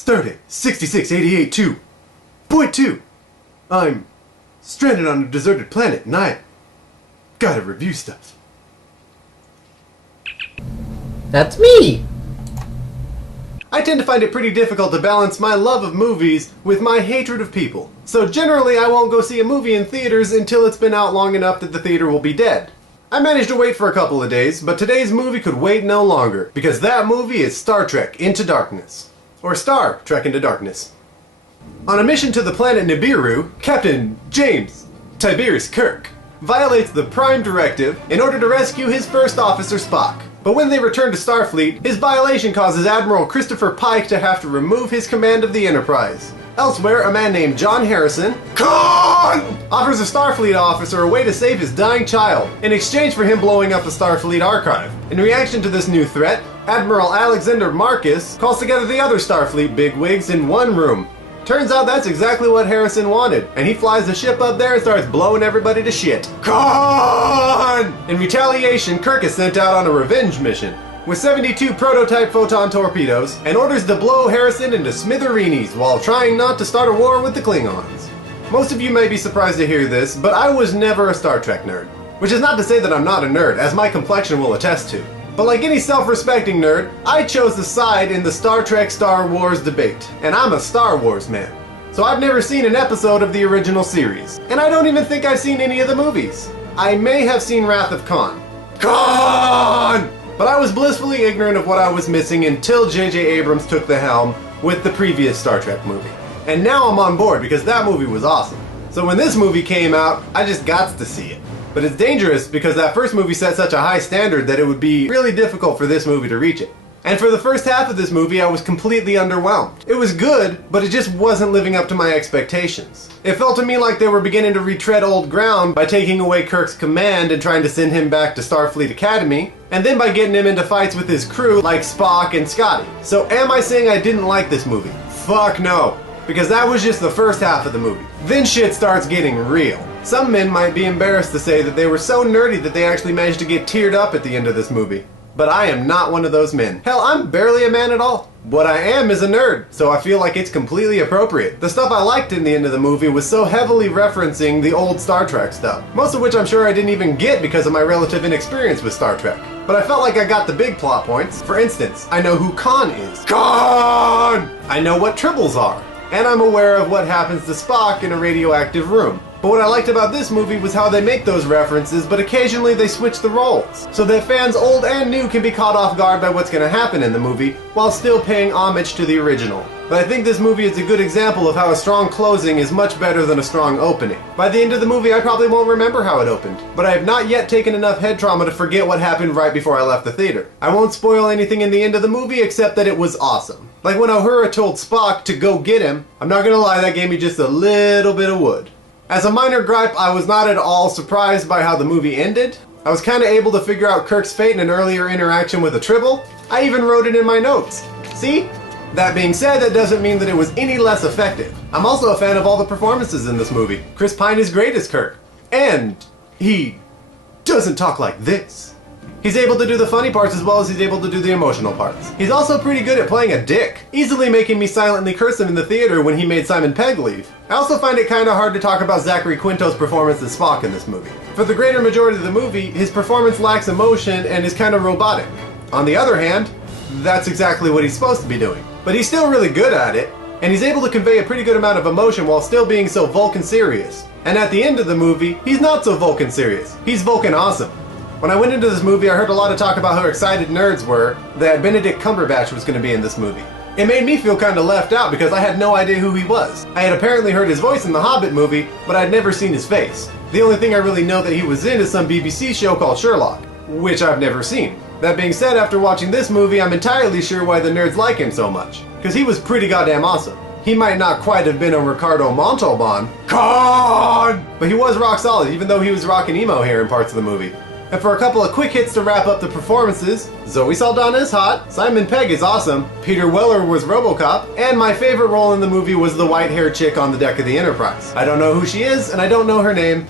Stardate 6688-2.2. I'm stranded on a deserted planet and I gotta review stuff. That's me! I tend to find it pretty difficult to balance my love of movies with my hatred of people. So generally I won't go see a movie in theaters until it's been out long enough that the theater will be dead. I managed to wait for a couple of days, but today's movie could wait no longer, because that movie is Star Trek Into Darkness. Or Star Trek Into Darkness. On a mission to the planet Nibiru, Captain James Tiberius Kirk violates the Prime Directive in order to rescue his first officer Spock. But when they return to Starfleet, his violation causes Admiral Christopher Pike to have to remove his command of the Enterprise. Elsewhere, a man named John Harrison offers a Starfleet officer a way to save his dying child, in exchange for him blowing up the Starfleet archive. In reaction to this new threat, Admiral Alexander Marcus calls together the other Starfleet bigwigs in one room. Turns out that's exactly what Harrison wanted, and he flies the ship up there and starts blowing everybody to shit. In retaliation, Kirk is sent out on a revenge mission with 72 prototype photon torpedoes and orders to blow Harrison into smithereens while trying not to start a war with the Klingons. Most of you may be surprised to hear this, but I was never a Star Trek nerd. Which is not to say that I'm not a nerd, as my complexion will attest to. But like any self-respecting nerd, I chose the side in the Star Trek Star Wars debate, and I'm a Star Wars man. So I've never seen an episode of the original series, and I don't even think I've seen any of the movies. I may have seen Wrath of Khan. But I was blissfully ignorant of what I was missing until J.J. Abrams took the helm with the previous Star Trek movie. And now I'm on board because that movie was awesome. So when this movie came out, I just got to see it. But it's dangerous because that first movie set such a high standard that it would be really difficult for this movie to reach it. And for the first half of this movie, I was completely underwhelmed. It was good, but it just wasn't living up to my expectations. It felt to me like they were beginning to retread old ground by taking away Kirk's command and trying to send him back to Starfleet Academy, and then by getting him into fights with his crew like Spock and Scotty. So am I saying I didn't like this movie? Fuck no. Because that was just the first half of the movie. Then shit starts getting real. Some men might be embarrassed to say that they were so nerdy that they actually managed to get teared up at the end of this movie. But I am not one of those men. Hell, I'm barely a man at all. What I am is a nerd, so I feel like it's completely appropriate. The stuff I liked in the end of the movie was so heavily referencing the old Star Trek stuff, most of which I'm sure I didn't even get because of my relative inexperience with Star Trek. But I felt like I got the big plot points. For instance, I know who Khan is. Khan! I know what tribbles are. And I'm aware of what happens to Spock in a radioactive room. But what I liked about this movie was how they make those references, but occasionally they switch the roles, so that fans old and new can be caught off guard by what's going to happen in the movie, while still paying homage to the original. But I think this movie is a good example of how a strong closing is much better than a strong opening. By the end of the movie, I probably won't remember how it opened, but I have not yet taken enough head trauma to forget what happened right before I left the theater. I won't spoil anything in the end of the movie except that it was awesome. Like when Uhura told Spock to go get him, I'm not gonna lie, that gave me just a little bit of wood. As a minor gripe, I was not at all surprised by how the movie ended. I was kinda able to figure out Kirk's fate in an earlier interaction with a tribble. I even wrote it in my notes. See? That being said, that doesn't mean that it was any less effective. I'm also a fan of all the performances in this movie. Chris Pine is great as Kirk. And he doesn't talk like this. He's able to do the funny parts as well as he's able to do the emotional parts. He's also pretty good at playing a dick, easily making me silently curse him in the theater when he made Simon Pegg leave. I also find it kinda hard to talk about Zachary Quinto's performance as Spock in this movie. For the greater majority of the movie, his performance lacks emotion and is kinda robotic. On the other hand, that's exactly what he's supposed to be doing. But he's still really good at it, and he's able to convey a pretty good amount of emotion while still being so Vulcan serious. And at the end of the movie, he's not so Vulcan serious. He's Vulcan awesome. When I went into this movie, I heard a lot of talk about how excited nerds were that Benedict Cumberbatch was going to be in this movie. It made me feel kind of left out because I had no idea who he was. I had apparently heard his voice in the Hobbit movie, but I'd never seen his face. The only thing I really know that he was in is some BBC show called Sherlock, which I've never seen. That being said, after watching this movie, I'm entirely sure why the nerds like him so much. Because he was pretty goddamn awesome. He might not quite have been a Ricardo Montalban, but he was rock solid, even though he was rocking emo hair in parts of the movie. And for a couple of quick hits to wrap up the performances, Zoe Saldana is hot, Simon Pegg is awesome, Peter Weller was RoboCop, and my favorite role in the movie was the white-haired chick on the deck of the Enterprise. I don't know who she is, and I don't know her name,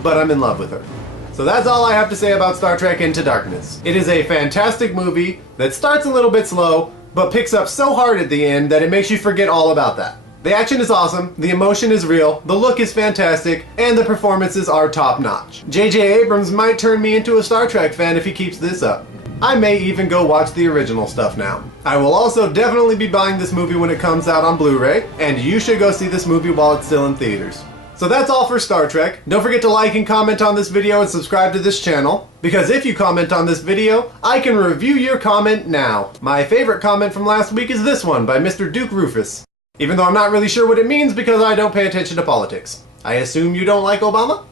but I'm in love with her. So that's all I have to say about Star Trek Into Darkness. It is a fantastic movie that starts a little bit slow, but picks up so hard at the end that it makes you forget all about that. The action is awesome, the emotion is real, the look is fantastic, and the performances are top-notch. J.J. Abrams might turn me into a Star Trek fan if he keeps this up. I may even go watch the original stuff now. I will also definitely be buying this movie when it comes out on Blu-ray, and you should go see this movie while it's still in theaters. So that's all for Star Trek. Don't forget to like and comment on this video and subscribe to this channel, because if you comment on this video, I can review your comment now. My favorite comment from last week is this one by Mr. Duke Rufus. Even though I'm not really sure what it means because I don't pay attention to politics. I assume you don't like Obama?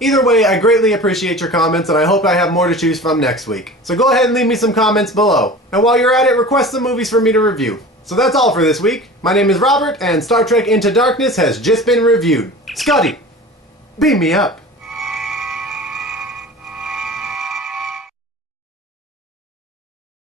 Either way, I greatly appreciate your comments and I hope I have more to choose from next week. So go ahead and leave me some comments below. And while you're at it, request some movies for me to review. So that's all for this week. My name is Robert and Star Trek Into Darkness has just been reviewed. Scotty, beam me up.